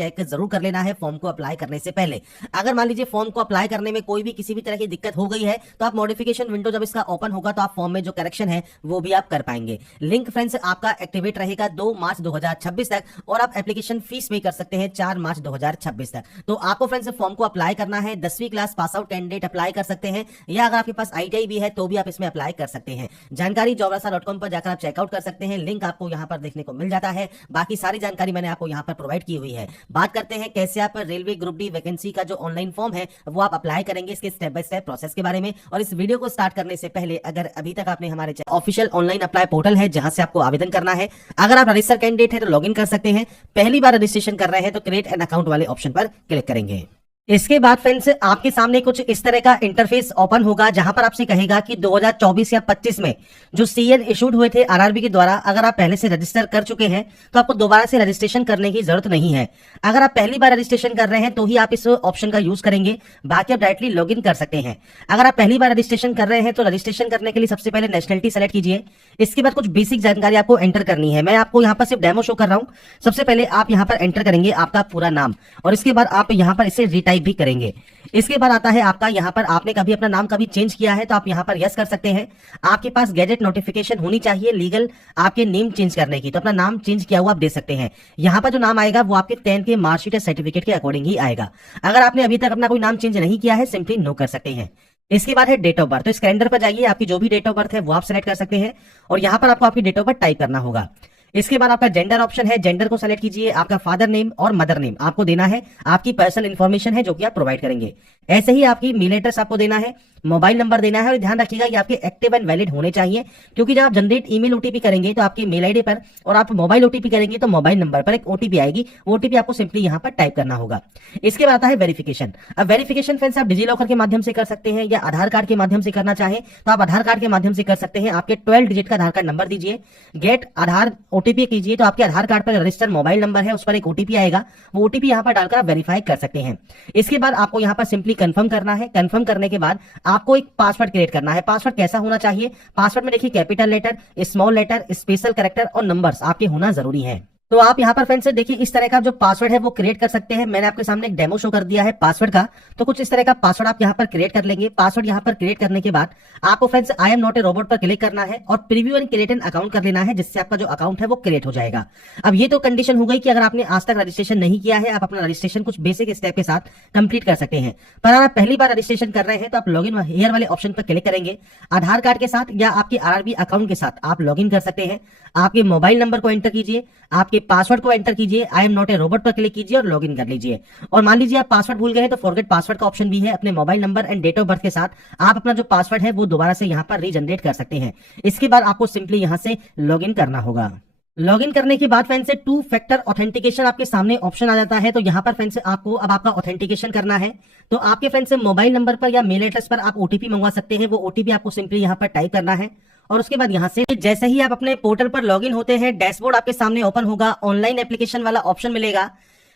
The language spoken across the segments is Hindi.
चेक जरूर कर लेना है फॉर्म को अप्लाई करने से पहले। अगर मान लीजिए फॉर्म को अप्लाई करने में कोई भी किसी भी तरह की दिक्कत हो गई है तो आप मॉडिफिकेशन विंडो जब इसका ओपन होगा तो आप फॉर्म में जो करेक्शन है वो भी आप कर पाएंगे। लिंक फ्रेंड्स आपका एक्टिवेट रहेगा 2 मार्च 2026 तक और आप एप्लीकेशन फीस पे कर सकते हैं 4 मार्च 2026 तक। तो आपको फ्रेंड्स फॉर्म को अप्लाई करना है। 10वीं class pass out candidate apply कर सकते हैं या अगर आपके पास ITI भी है तो भी आप इसमें अप्लाई कर सकते हैं। जानकारी jobrasa.com पर जाकर आप चेकआउट कर सकते हैं। लिंक आपको यहां पर देखने को मिल जाता है। बाकी सारी जानकारी मैंने आपको यहां पर प्रोवाइड की हुई है। बात करते हैं कैसे आप रेलवे ग्रुप डी वैकेंसी का जो ऑनलाइन फॉर्म है वो आप अप्लाई करेंगे, इसके स्टेप बाय स्टेप प्रोसेस के बारे में। और इस वीडियो को स्टार्ट करने से पहले अगर अभी तक आपने हमारे ऑफिशियल ऑनलाइन अप्लाई पोर्टल है जहां से आपको आवेदन करना है, अगर आप रजिस्टर कैंडिडेट है तो लॉगिन कर सकते हैं। पहली बार रजिस्ट्रेशन कर रहे हैं तो क्रिएट एन अकाउंट वाले ऑप्शन पर क्लिक करेंगे। इसके बाद फ्रेंड्स आपके सामने कुछ इस तरह का इंटरफेस ओपन होगा जहां पर आपसे कहेगा कि 2024 या 25 में जो CN इशूड हुए थे RRB के द्वारा, अगर आप पहले से रजिस्टर कर चुके हैं तो आपको दोबारा से रजिस्ट्रेशन करने की जरूरत नहीं है। अगर आप पहली बार रजिस्ट्रेशन कर रहे हैं तो ही आप इस ऑप्शन का यूज करेंगे, बाकी आप डायरेक्टली लॉग इन कर सकते हैं। अगर आप पहली बार रजिस्ट्रेशन कर रहे हैं तो रजिस्ट्रेशन करने के लिए सबसे पहले नेशनलिटी सेलेक्ट कीजिए। इसके बाद कुछ बेसिक जानकारी आपको एंटर करनी है। मैं आपको यहाँ पर सिर्फ डेमो शो कर रहा हूँ। सबसे पहले आप यहाँ पर एंटर करेंगे आपका पूरा नाम और इसके बाद आप यहाँ पर इसे रीटाइप भी करेंगे। इसके बाद आता है आपका यहाँ पर आपने कभी अपना नाम कभी चेंज किया है तो आप यहाँ पर यस कर सकते हैं। आपके पास गैजेट नोटिफिकेशन होनी चाहिए लीगल आपके नेम चेंज करने की, तो अपना नाम चेंज किया हुआ आप दे सकते हैं। यहाँ पर जो नाम आएगा वो आपके 10th के मार्कशीट या सर्टिफिकेट के अकॉर्डिंग ही आएगा। अगर आपने अभी तक अपना कोई नाम चेंज नहीं किया है सिंपली नो कर सकते हैं। इसके बाद है डेट ऑफ बर्थ, तो इस कैलेंडर पर जाइए, आपकी जो भी डेट ऑफ बर्थ है वो आप सेलेक्ट कर सकते हैं और यहाँ पर आपको आपकी डेट ऑफ बर्थ टाइप करना होगा। इसके बाद आपका जेंडर ऑप्शन है, जेंडर को सेलेक्ट कीजिए। आपका फादर नेम और मदर नेम आपको देना है। आपकी पर्सनल इंफॉर्मेशन है जो कि आप प्रोवाइड करेंगे। ऐसे ही आपकी मेल एड्रेस आपको देना है, मोबाइल नंबर देना है और ध्यान रखिएगा कि आपके एक्टिव एंड वैलिड होने चाहिए, क्योंकि जब आप जनरेट ईमेल OTP करेंगे तो आपकी मेल आईडी पर और आप मोबाइल OTP करेंगे तो मोबाइल नंबर पर एक OTP आएगी। OTP आपको सिंपली यहाँ पर टाइप करना होगा। इसके बाद आता है वेरिफिकेशन। अब वेरिफिकेशन फ्रेंड्स आप डिजिलॉकर के माध्यम से कर सकते हैं या आधार कार्ड के माध्यम से करना चाहें तो आप आधार कार्ड के माध्यम से कर सकते हैं। आपके 12 डिजिट का आधार कार्ड नंबर दीजिए, गेट आधार OTP कीजिए, तो आपके आधार कार्ड पर रजिस्टर्ड मोबाइल नंबर है उस पर एक OTP आएगा, वो OTP यहाँ पर डालकर आप वेरीफाई कर सकते हैं। इसके बाद आपको यहाँ पर सिंपली कंफर्म करना है। कंफर्म करने के बाद आपको एक पासवर्ड क्रिएट करना है। पासवर्ड कैसा होना चाहिए? पासवर्ड में देखिए capital letter, small letter, special character और नंबर्स आपके होना जरूरी है। तो आप यहाँ पर फ्रेंड्स देखिए इस तरह का जो पासवर्ड है वो क्रिएट कर सकते हैं। मैंने आपके सामने एक डेमो शो कर दिया है पासवर्ड का, तो कुछ इस तरह का पासवर्ड आप यहाँ पर क्रिएट कर लेंगे। पासवर्ड यहाँ पर क्रिएट करने के बाद आपको friends I am not a robot पर क्लिक करना है और preview and create an account कर लेना है, जिससे आपका जो अकाउंट है वो क्रिएट हो जाएगा। अब ये तो कंडीशन हो गई कि अगर आपने आज तक रजिस्ट्रेशन नहीं किया है, आप अपना रजिस्ट्रेशन कुछ बेसिक स्टेप के साथ कंप्लीट कर सकते हैं। पर अगर आप पहली बार रजिस्ट्रेशन कर रहे हैं तो आप लॉग इन हियर वाले ऑप्शन पर क्लिक करेंगे। आधार कार्ड के साथ या आपके RRB अकाउंट के साथ आप लॉग इन कर सकते हैं। आपके मोबाइल नंबर को एंटर कीजिए, आपके पासवर्ड को एंटर कीजिए, I am not a robot पर क्लिक कीजिए और लॉगिन कर लीजिए। और मान लीजिए आप पासवर्ड भूल गए हैं तो फॉरगेट पासवर्ड का ऑप्शन भी है। अपने mobile number and date of birth के साथ आप अपना जो पासवर्ड है वो दोबारा से यहाँ पर रीजनरेट कर सकते हैं। इसके बाद आपको सिंपली यहाँ से लॉगिन करना होगा। लॉगिन करने के बाद फ्रेंड्स 2 फैक्टर ऑथेंटिकेशन आपके सामने ऑप्शन आ जाता है। तो यहाँ पर फ्रेंड्स आपको अब आपका ऑथेंटिकेशन करना है, तो आपके फ्रेंड्स मोबाइल नंबर पर या मेल एड्रेस पर आप OTP मंगवा सकते हैं। वो OTP आपको सिंपली यहाँ पर टाइप करना है और उसके बाद यहाँ से जैसे ही आप अपने पोर्टल पर लॉगिन होते हैं डैशबोर्ड आपके सामने ओपन होगा, ऑनलाइन एप्लीकेशन वाला ऑप्शन मिलेगा।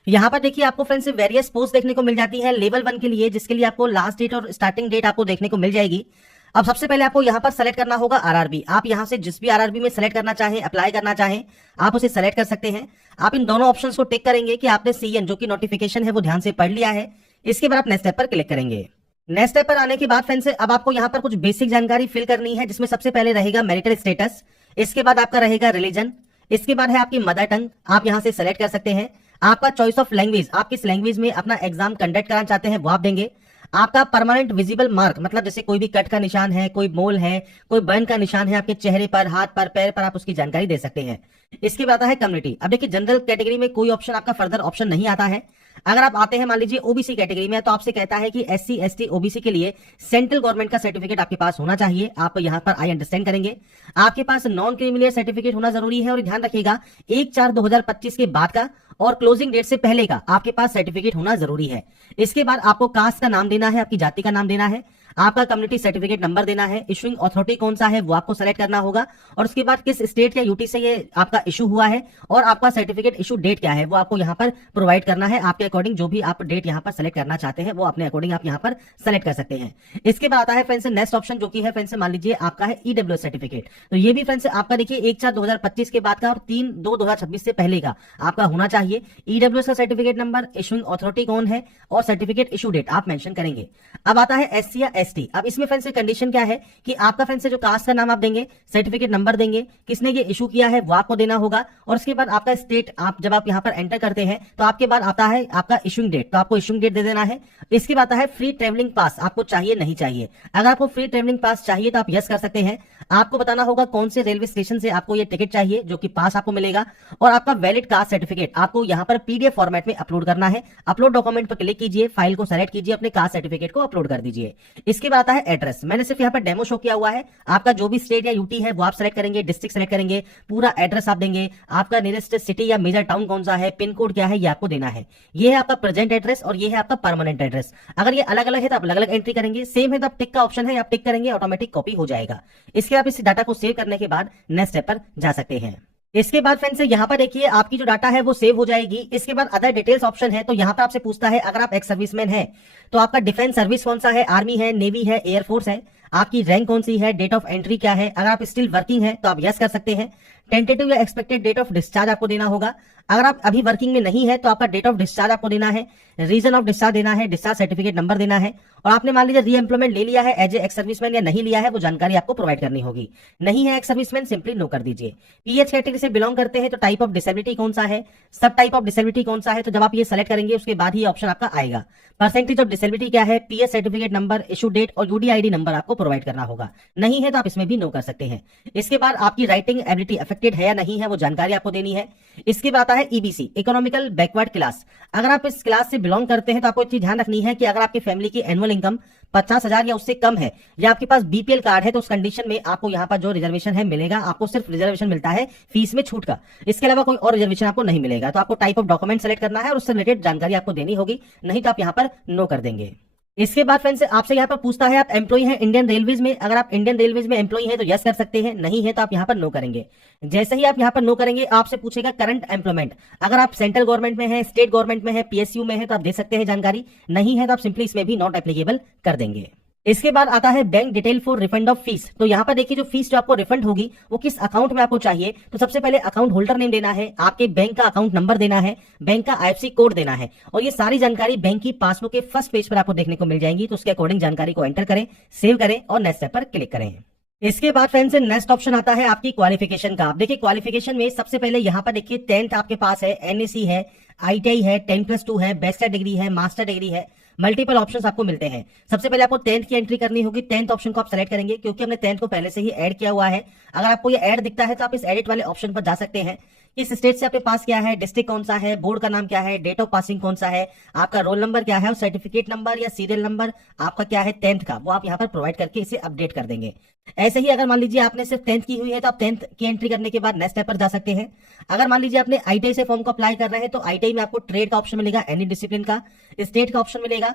यहाँ पर देखिए आपको फ्रेंड्स वेरियस पोस्ट देखने को मिल जाती है लेवल 1 के लिए, जिसके लिए आपको लास्ट डेट और स्टार्टिंग डेट आपको देखने को मिल जाएगी। अब सबसे पहले आपको यहाँ पर सेलेक्ट करना होगा RRB। आप यहाँ से जिस भी RRB में सेलेक्ट करना चाहें, अप्लाई करना चाहें, आप उसे सेलेक्ट कर सकते हैं। आप इन दोनों ऑप्शंस को टिक करेंगे कि आपने CN जो कि नोटिफिकेशन है वो ध्यान से पढ़ लिया है। इसके बाद आप नेक्स्ट स्टेप पर क्लिक करेंगे। नेक्स्ट स्टेप पर आने के बाद फ्रेंड्स अब आपको यहाँ पर कुछ बेसिक जानकारी फिल करनी है, जिसमें सबसे पहले रहेगा मैरिटल स्टेटस, इसके बाद आपका रहेगा रिलीजन, इसके बाद है आपकी मदर टंग, आप यहाँ से सेलेक्ट कर सकते हैं। आपका चॉइस ऑफ लैंग्वेज, आप किस लैंग्वेज में अपना एग्जाम कंडक्ट कराना चाहते हैं वो आप देंगे। आपका परमानेंट विजिबल मार्क, मतलब जैसे कोई भी कट का निशान है, कोई मोल है, कोई बर्न का निशान है आपके चेहरे पर, हाथ पर, पैर पर, आप उसकी जानकारी दे सकते हैं। इसके बाद आता है कम्युनिटी। अब देखिए जनरल कैटेगरी में कोई ऑप्शन आपका फर्दर ऑप्शन नहीं आता है। अगर आप आते हैं मान लीजिए OBC कैटेगरी में तो आपसे कहता है कि SC ST OBC के लिए सेंट्रल गवर्नमेंट का सर्टिफिकेट आपके पास होना चाहिए। आप यहाँ पर आई अंडरस्टैंड करेंगे। आपके पास नॉन क्रीमिलियर सर्टिफिकेट होना जरूरी है और ध्यान रखिएगा 1/4/2025 के बाद का और क्लोजिंग डेट से पहले का आपके पास सर्टिफिकेट होना जरूरी है। इसके बाद आपको कास्ट का नाम देना है, आपकी जाति का नाम देना है। आपका कम्युनिटी सर्टिफिकेट नंबर देना है, इशुइंग अथॉरिटी कौन सा है वो आपको सेलेक्ट करना होगा, और उसके बाद किस स्टेट या यूटी से ये आपका इशू हुआ है, और आपका सर्टिफिकेट इशू डेट क्या है वो आपको यहाँ पर प्रोवाइड करना है। आपके अकॉर्डिंग जो भी आप डेट यहाँ पर सेलेक्ट करना चाहते हैं वो अपने अकॉर्डिंग आप यहाँ पर सेलेक्ट कर सकते हैं। इसके बाद आता है फ्रेंड्स नेक्स्ट ऑप्शन, जो कि है फ्रेंड्स मान लीजिए आपका है ईडब्ल्यूएस सर्टिफिकेट। तो ये भी फ्रेंड्स आपका देखिए 1/4/2025 के बाद का और 3/2/2026 से पहले का आपका होना चाहिए। ईडब्ल्यूएस का सर्टिफिकेट नंबर, इशुइंग अथॉरिटी कौन है, और सर्टिफिकेट इशू डेट आप मेंशन करेंगे। अब आता है एससी या एसटी। अब इसमें फ्रेंड्स कंडीशन क्या है कि आपका फ्रेंड्स जो कास्ट का नाम आप देंगे, सर्टिफिकेट नंबर देंगे, किसने ये इशू किया है वो आपको देना होगा, और उसके बाद आपका स्टेट आप जब आप यहाँ पर एंटर करते हैं तो आपके बाद आता है आपका इशूइंग डेट, तो आपको इशूइंग डेट दे देना है। इसके बाद आता है फ्री ट्रेवलिंग पास, आपको चाहिए नहीं चाहिए। अगर आपको फ्री ट्रेवलिंग पास चाहिए तो आप यस कर सकते हैं। आपको बताना होगा कौन से रेलवे स्टेशन से आपको ये टिकट चाहिए जो कि पास आपको मिलेगा, और आपका वैलिड कास्ट सर्टिफिकेट आपको यहाँ पर पीडीएफ फॉर्मेट में अपलोड करना है। अपलोड डॉक्यूमेंट पर क्लिक कीजिए, फाइल को सेलेक्ट कीजिए, अपने कास्ट सर्टिफिकेट को अपलोड कर दीजिए। इसके बाद आता है एड्रेस। मैंने सिर्फ यहाँ पर डेमो शो किया हुआ है, आपका जो भी स्टेट या यूटी है वो आप सेलेक्ट करेंगे, डिस्ट्रिक्ट सेलेक्ट करेंगे, पूरा एड्रेस आप देंगे, आपका नियरेस्ट सिटी या मेजर टाउन कौन सा है, पिन कोड क्या है ये आपको देना है। ये है आपका प्रेजेंट एड्रेस और ये है आपका परमानेंट एड्रेस। अगर ये अलग अलग है तो आप अलग अलग एंट्री करेंगे, सेम है तो आप टिक का ऑप्शन है, आप टिक करेंगे ऑटोमेटिक कॉपी हो जाएगा। इसके आप इस डाटा को सेव करने के बाद नेक्स्ट स्टेप पर जा सकते हैं। इसके बाद फ्रेंड्स यहाँ पर देखिए आपकी जो डाटा है वो सेव हो जाएगी। इसके बाद अदर डिटेल्स ऑप्शन है, तो यहाँ पर आपसे पूछता है अगर आप एक्स सर्विसमैन है तो आपका डिफेंस सर्विस कौन सा है, आर्मी है, नेवी है, एयरफोर्स है, आपकी रैंक कौन सी है, डेट ऑफ एंट्री क्या है। अगर आप स्टिल वर्किंग है तो आप यस कर सकते हैं। टेंटेटिव या एक्सपेक्टेड डेट ऑफ डिस्चार्ज आपको देना होगा। अगर आप अभी वर्किंग में नहीं है तो आपका डेट ऑफ डिस्चार्ज आपको देना है, रीजन ऑफ डिस्चार्ज देना है, डिस्चार्ज सर्टिफिकेट नंबर देना है, और आपने मान लीजिए री एम्प्लॉयमेंट ले लिया है एज ए एक्स सर्विसमैन या नहीं लिया है वो जानकारी आपको प्रोवाइड करनी होगी। नहीं है एक्स सर्विसमैन, सिंपली नो कर दीजिए। पीएच कैटेगरी से बिलोंग करते हैं तो टाइप ऑफ डिसेबिलिटी कौन सा है, सब टाइप ऑफ डिसेबिलिटी कौन सा है, तो जब आप ये सेलेक्ट करेंगे उसके बाद ही ऑप्शन आपका आएगा। परसेंटेज ऑफ डिसेबिलिटी क्या है, PH certificate number, issue date और यूडीआईडी नंबर आपको प्रोवाइड करना होगा। नहीं है तो आप इसमें भी नो कर सकते हैं। इसके बाद आपकी राइटिंग एबिलिटी अफेक्टेड है या नहीं है वो जानकारी आपको देनी है। इसके बाद आता है ईबीसी, इकोनॉमिकल बैकवर्ड क्लास। अगर आप इस क्लास से बिलोंग करते हैं तो आपको एक चीज ध्यान रखनी है कि अगर आपकी फैमिली की एनुअल इनकम 50,000 या उससे कम है, या आपके पास बीपीएल कार्ड है, तो उस कंडीशन में आपको यहाँ पर जो रिजर्वेशन है मिलेगा, आपको सिर्फ रिजर्वेशन मिलता है फीस में छूट का, इसके अलावा कोई और रिजर्वेशन आपको नहीं मिलेगा। तो आपको टाइप ऑफ डॉक्यूमेंट सेलेक्ट करना है और उससे रिलेटेड जानकारी आपको देनी होगी, नहीं तो आप यहाँ पर नो कर देंगे। इसके बाद फ्रेंड्स आपसे यहाँ पर पूछता है आप एम्प्लॉई हैं इंडियन रेलवेज में। अगर आप इंडियन रेलवेज में एम्प्लॉई हैं तो यस कर सकते हैं, नहीं है तो आप यहाँ पर नो करेंगे। जैसे ही आप यहाँ पर नो करेंगे आपसे पूछेगा करंट एम्प्लॉयमेंट। अगर आप सेंट्रल गवर्नमेंट में है, स्टेट गवर्नमेंट में है, पीएसयू में है तो आप दे सकते हैं जानकारी, नहीं है तो आप सिंपली इसमें भी नॉट एप्लीकेबल कर देंगे। इसके बाद आता है bank detail for refund of fees. तो यहाँ पर देखिए जो फीस जो आपको रिफंड होगी वो किस अकाउंट में आपको चाहिए, तो सबसे पहले अकाउंट होल्डर नेम देना है, आपके बैंक का अकाउंट नंबर देना है, बैंक का आईएफएससी कोड देना है, और ये सारी जानकारी बैंक की पासबुक के फर्स्ट पेज पर आपको देखने को मिल जाएंगी। तो उसके अकॉर्डिंग जानकारी को एंटर करें, सेव करें और नेक्स्ट स्टेप पर क्लिक करें। इसके बाद फ्रेंड्स नेक्स्ट ऑप्शन आता है आपकी क्वालिफिकेशन का। आप देखिए क्वालिफिकेशन में सबसे पहले यहाँ पर देखिए 10th आपके पास है, एनएससी है, आईटीआई है, 10+2 है, बैचलर डिग्री है, मास्टर डिग्री है, मल्टीपल ऑप्शंस आपको मिलते हैं। सबसे पहले आपको 10th की एंट्री करनी होगी। 10th ऑप्शन को आप सेलेक्ट करेंगे क्योंकि हमने 10th को पहले से ही ऐड किया हुआ है। अगर आपको ये ऐड दिखता है तो आप इस एडिट वाले ऑप्शन पर जा सकते हैं। किस स्टेट से आपके पास क्या है, डिस्ट्रिक्ट कौन सा है, बोर्ड का नाम क्या है, डेट ऑफ पासिंग कौन सा है, आपका रोल नंबर क्या है और सर्टिफिकेट नंबर या सीरियल नंबर आपका क्या है 10th का, वो आप यहाँ पर प्रोवाइड करके इसे अपडेट कर देंगे। ऐसे ही अगर मान लीजिए आपने सिर्फ 10th की हुई है तो आप 10th की एंट्री करने के बाद नेक्स्ट स्टेप पर जा सकते हैं। अगर मान लीजिए आपने आईटीआई से फॉर्म को अप्लाई कर रहे हैं तो आईटीआई में आपको ट्रेड का ऑप्शन मिलेगा, एनी डिसिप्लिन का, स्टेट का ऑप्शन मिलेगा,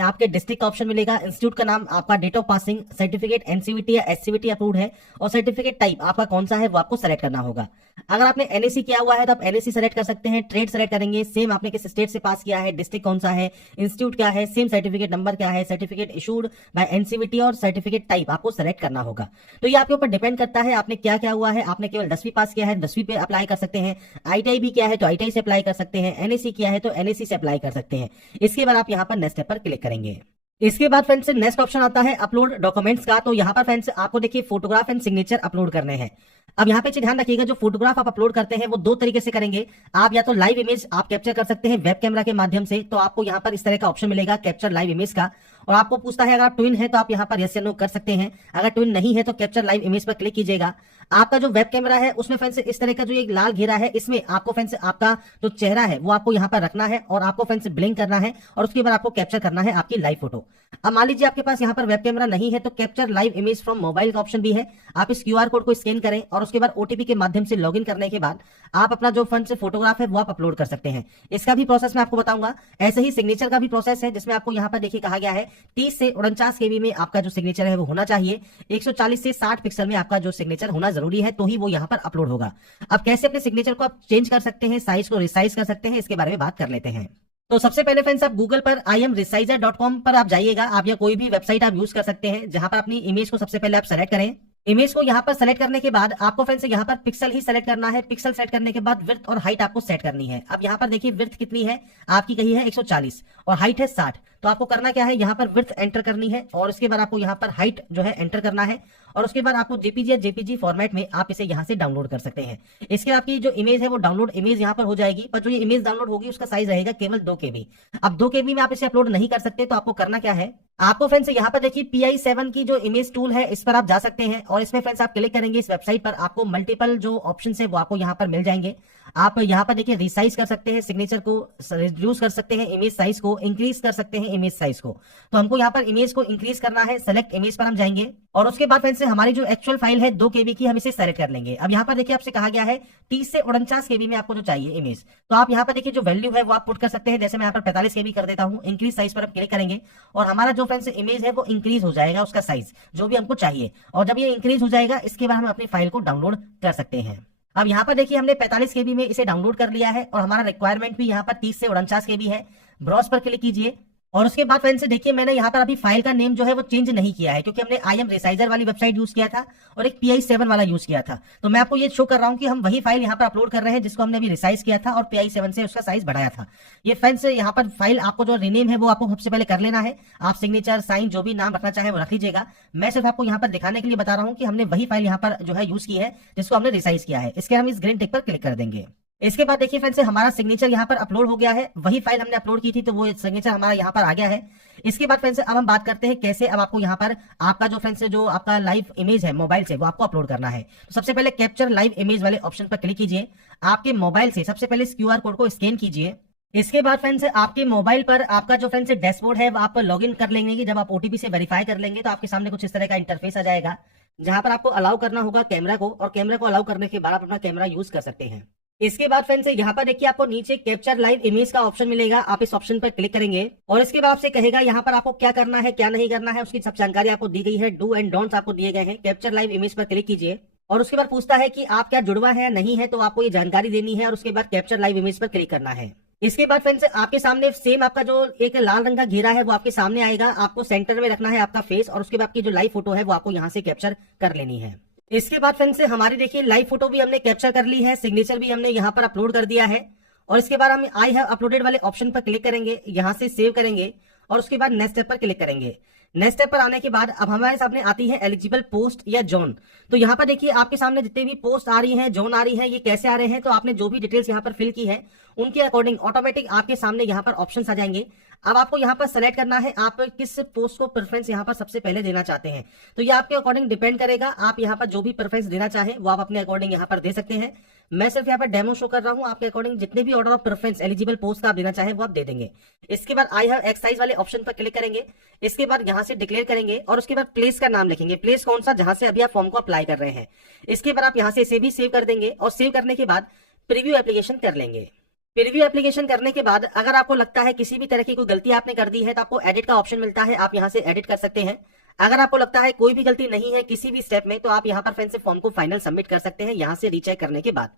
आपके डिस्ट्रिक्ट का ऑप्शन मिलेगा, इंस्टीट्यूट का नाम, आपका date of passing, certificate NCVT या एससीवीटी अप्रूव्ड है और सर्टिफिकेट टाइप आपका कौन सा है वो आपको सेलेक्ट करना होगा। अगर आपने एनएससी किया हुआ है तो आप एनएससी सेलेक्ट कर सकते हैं, ट्रेड सेलेक्ट करेंगे, सेम आपने किस स्टेट से पास किया है, डिस्ट्रिक्ट कौन सा है, इंस्टीट्यूट क्या है, सेम सर्टिफिकेट नंबर क्या है, सर्टिफिकेट इशूड बाय एनसीवीटी और सर्टिफिकेट टाइप आपको सेलेक्ट करना होगा। तो ये आपके ऊपर डिपेंड करता है आपने क्या क्या हुआ है। आपने केवल 10वीं पास किया है 10वीं पे अप्लाई कर सकते हैं, आईटीआई भी किया है तो आईटीआई से अप्लाई कर सकते हैं, एनएससी किया है तो एनएससी से अप्लाई कर सकते हैं। इसके बाद आप यहाँ पर नेक्स्ट स्टेप पर क्लिक करेंगे। इसके बाद फ्रेंड्स नेक्स्ट ऑप्शन आता है अपलोड डॉक्यूमेंट्स का। तो यहाँ पर फ्रेंड्स आपको देखिए फोटोग्राफ एंड सिग्नेचर अपलोड करने हैं। अब यहाँ पे ध्यान रखिएगा जो फोटोग्राफ आप अपलोड करते हैं वो दो तरीके से करेंगे। आप या तो लाइव इमेज आप कैप्चर कर सकते हैं वेब कैमरा के माध्यम से, तो आपको यहाँ पर इस तरह का ऑप्शन मिलेगा कैप्चर लाइव इमेज का, और आपको पूछता है अगर आप ट्विन है तो आप यहाँ पर यस या नो कर सकते हैं। अगर ट्विन नहीं है तो कैप्चर लाइव इमेज पर क्लिक कीजिएगा। आपका जो वेब कैमरा है उसमें फ्रेंड्स इस तरह का जो एक लाल घेरा है, इसमें आपको फ्रेंड्स आपका जो चेहरा है वो आपको यहाँ पर रखना है और आपको फ्रेंड्स ब्लिंक करना है और उसके बाद आपको कैप्चर करना है आपकी लाइव फोटो। अब मान लीजिए आपके पास यहाँ पर वेब कैमरा नहीं है तो capture live image from mobile का ऑप्शन भी है। आप इस क्यूआर कोड को स्कैन करें और उसके बाद ओटीपी के माध्यम से लॉगिन करने के बाद आप अपना जो फ्रंट से फोटोग्राफ है वो आप अपलोड कर सकते हैं। इसका भी प्रोसेस मैं आपको बताऊंगा। ऐसे ही सिग्नेचर का भी प्रोसेस है, जिसमें आपको यहाँ पर देखिए कहा गया है 30 से 49 केबी में आपका जो सिग्नेचर है वो होना चाहिए। 140 से 60 पिक्सल में आपका जो सिग्नेचर होना जरूरी है, तो ही वो यहाँ पर अपलोड होगा। अब कैसे अपने सिग्नेचर को आप चेंज कर सकते हैं, साइज को रिसाइज कर सकते हैं, इसके बारे में बात कर लेते हैं। तो सबसे पहले फ्रेंड्स आप गूगल पर imresizer.com पर आप जाइएगा। आप या कोई भी वेबसाइट आप यूज कर सकते हैं, जहां पर अपनी इमेज को सबसे पहले आप सेलेक्ट करें। इमेज को यहाँ पर सेलेक्ट करने के बाद आपको फ्रेंड्स यहाँ पर पिक्सल ही सेलेक्ट करना है। पिक्सल सेट करने के बाद विड्थ और हाइट आपको सेट करनी है। अब यहाँ पर देखिए विड्थ कितनी है, आपकी कही है 140 और हाइट है 60। तो आपको करना क्या है, यहाँ पर विड्थ एंटर करनी है और उसके बाद आपको यहाँ पर हाइट जो है एंटर करना है और उसके बाद आपको जेपीजी या जेपीजी फॉर्मेट में आप इसे यहाँ से डाउनलोड कर सकते हैं। इसके बाद आपकी जो इमेज है वो डाउनलोड इमेज यहाँ पर हो जाएगी, पर जो ये इमेज डाउनलोड होगी उसका साइज रहेगा केवल 2 KB। अब 2 KB में आप इसे अपलोड नहीं कर सकते, तो आपको करना क्या है, आपको फ्रेंड्स यहाँ पर देखिए PI7 की जो इमेज टूल है इस पर आप जा सकते हैं और इसमें फ्रेंड्स आप क्लिक करेंगे। इस वेबसाइट पर आपको मल्टीपल जो ऑप्शन है वो आपको यहाँ पर मिल जाएंगे। आप यहाँ पर देखिए रिसाइज कर सकते हैं सिग्नेचर को, रिड्यूस कर सकते हैं इमेज साइज को, इंक्रीज कर सकते हैं इमेज साइज को। तो हमको यहाँ पर इमेज को इंक्रीज करना है, सेलेक्ट इमेज पर हम जाएंगे और उसके बाद फ्रेंड्स हमारी जो एक्चुअल फाइल है 2 KB की, हम इसे सेलेक्ट कर लेंगे। अब यहाँ पर देखिए आपसे कहा गया है 30 से 49 KB में आपको जो चाहिए इमेज, तो आप यहाँ पर देखिए जो वैल्यू है वो आप पुट कर सकते हैं। जैसे मैं यहाँ पर 45 KB कर देता हूँ, इंक्रीज साइज पर आप क्लिक करेंगे और हमारा जो फ्रेंड्स इमेज है वो इंक्रीज हो जाएगा, उसका साइज जो भी हमको चाहिए। और जब ये इंक्रीज हो जाएगा इसके बाद हम अपनी फाइल को डाउनलोड कर सकते हैं। अब यहाँ पर देखिए हमने 45 KB में इसे डाउनलोड कर लिया है और हमारा रिक्वायरमेंट भी यहाँ पर 30 से 49 KB है। ब्राउज पर क्लिक कीजिए और उसके बाद फ्रेंड्स देखिए मैंने यहाँ पर अभी फाइल का नेम जो है वो चेंज नहीं किया है, क्योंकि हमने imresizer वाली वेबसाइट यूज किया था और एक PI7 वाला यूज किया था। तो मैं आपको ये शो कर रहा हूँ कि हम वही फाइल यहाँ पर अपलोड कर रहे हैं जिसको हमने अभी रिसाइज किया था और PI7 से उसका साइज बढ़ाया था। ये फ्रेंड्स यहाँ पर फाइल आपको जो रीनेम है वो आपको सबसे पहले कर लेना है। आप सिग्नेचर साइन जो भी नाम रखना चाहे वो रख लीजिएगा। मैं सिर्फ आपको यहाँ पर दिखाने के लिए बता रहा हूँ कि हमने वही फाइल यहाँ पर जो है यूज की है जिसको हमने रिसाइज किया है। इसके हम इस ग्रीन टिक पर क्लिक कर देंगे। इसके बाद देखिए फ्रेंड्स हमारा सिग्नेचर यहाँ पर अपलोड हो गया है, वही फाइल हमने अपलोड की थी तो वो सिग्नेचर हमारा यहाँ पर आ गया है। इसके बाद फ्रेंड्स अब हम बात करते हैं कैसे अब आपको यहाँ पर आपका जो फ्रेंड्स जो आपका लाइव इमेज है मोबाइल से वो आपको अपलोड करना है। तो सबसे पहले कैप्चर लाइव इमेज वाले ऑप्शन पर क्लिक कीजिए। आपके मोबाइल से सबसे पहले इस QR कोड को स्कैन कीजिए। इसके बाद फ्रेंड्स आपके मोबाइल पर आपका जो फ्रेंड्स डैशबोर्ड है वो आप लॉगिन कर लेंगे कि जब आप OTP से वेरीफाई कर लेंगे तो आपके सामने कुछ इस तरह का इंटरफेस आ जाएगा, जहां पर आपको अलाउ करना होगा कैमरा को और कैमरा को अलाउ करने के बाद आप अपना कैमरा यूज कर सकते हैं। इसके बाद फ्रेंड्स यहाँ पर देखिए आपको नीचे कैप्चर लाइव इमेज का ऑप्शन मिलेगा, आप इस ऑप्शन पर क्लिक करेंगे और इसके बाद आपसे कहेगा यहाँ पर आपको क्या करना है क्या नहीं करना है, उसकी सब जानकारी आपको दी गई है। डू एंड डोंट्स आपको दिए गए हैं। कैप्चर लाइव इमेज पर क्लिक कीजिए और उसके बाद पूछता है कि आप क्या जुड़वा है या नहीं है, तो आपको ये जानकारी देनी है और उसके बाद कैप्चर लाइव इमेज पर क्लिक करना है। इसके बाद फ्रेंड्स आपके सामने सेम आपका जो एक लाल रंग का घेरा है वो आपके सामने आएगा। आपको सेंटर में रखना है आपका फेस और उसके बाद आपकी जो लाइव फोटो है वो आपको यहाँ से कैप्चर कर लेनी है। इसके बाद फ्रेंड्स हमारी देखिए लाइव फोटो भी हमने कैप्चर कर ली है, सिग्नेचर भी हमने यहाँ पर अपलोड कर दिया है और इसके बाद हम आई हैव अपलोडेड वाले ऑप्शन पर क्लिक करेंगे, यहाँ से सेव करेंगे और उसके बाद नेक्स्ट स्टेप पर क्लिक करेंगे। नेक्स्ट स्टेप पर आने के बाद अब हमारे सामने आती है एलिजिबल पोस्ट या जोन। तो यहाँ पर देखिए आपके सामने जितने भी पोस्ट आ रही हैं, जोन आ रही है, ये कैसे आ रहे हैं, तो आपने जो भी डिटेल्स यहाँ पर फिल की है उनके अकॉर्डिंग ऑटोमेटिक आपके सामने यहाँ पर ऑप्शंस आ जाएंगे। अब आपको यहाँ पर सेलेक्ट करना है आप किस पोस्ट को प्रेफरेंस यहाँ पर सबसे पहले देना चाहते हैं। तो ये आपके अकॉर्डिंग डिपेंड करेगा, आप यहाँ पर जो भी प्रेफरेंस देना चाहें वो आप अपने अकॉर्डिंग यहाँ पर दे सकते हैं। मैं सिर्फ यहाँ पर डेमो शो कर रहा हूँ, आपके अकॉर्डिंग जितने भी order of preference eligible post का आप देना चाहें वो आप दे देंगे। इसके बाद आई हैव एक्सरसाइज वाले ऑप्शन पर क्लिक करेंगे। इसके बाद यहाँ से डिक्लेयर करेंगे और उसके बाद प्लेस का नाम लिखेंगे, प्लेस कौन सा जहां से अभी आप फॉर्म को अप्लाई कर रहे हैं। इसके बाद आप यहाँ से इसे भी सेव कर देंगे और सेव करने के बाद प्रीव्यू एप्लीकेशन कर लेंगे। प्रीव्यू एप्लीकेशन करने के बाद अगर आपको लगता है किसी भी तरह की कोई गलती आपने कर दी है तो आपको एडिट का ऑप्शन मिलता है, आप यहाँ से एडिट कर सकते हैं। अगर आपको लगता है कोई भी गलती नहीं है किसी भी स्टेप में तो आप यहाँ पर फ्रेंड से फॉर्म को फाइनल सबमिट कर सकते हैं यहाँ से रीचेक करने के बाद।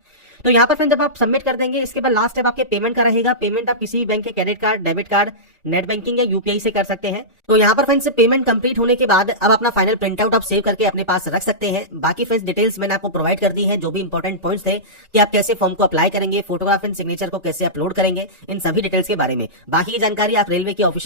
तो यहाँ पर फ्रेंड जब आप सबमिट कर देंगे इसके बाद लास्ट स्टेप आपके पेमेंट का रहेगा। पेमेंट आप किसी भी बैंक के credit card, debit card, net banking या यूपीआई से कर सकते हैं। तो यहाँ पर फ्रेंड से पेमेंट कंप्लीट होने के बाद अब अपना फाइनल प्रिंट आउट आप सेव करके अपने पास रख सकते हैं। बाकी फ्रेंड्स डिटेल्स मैंने आपको प्रोवाइड कर दी है, जो भी इंपॉर्टेंट पॉइंट्स थे कि आप कैसे फॉर्म को अप्लाई करेंगे, फोटोग्राफ एंड सिग्नेचर को कैसे अपलोड करेंगे, इन सभी डिटेल्स के बारे में। बाकी की जानकारी आप रेलवे की ऑफिशियल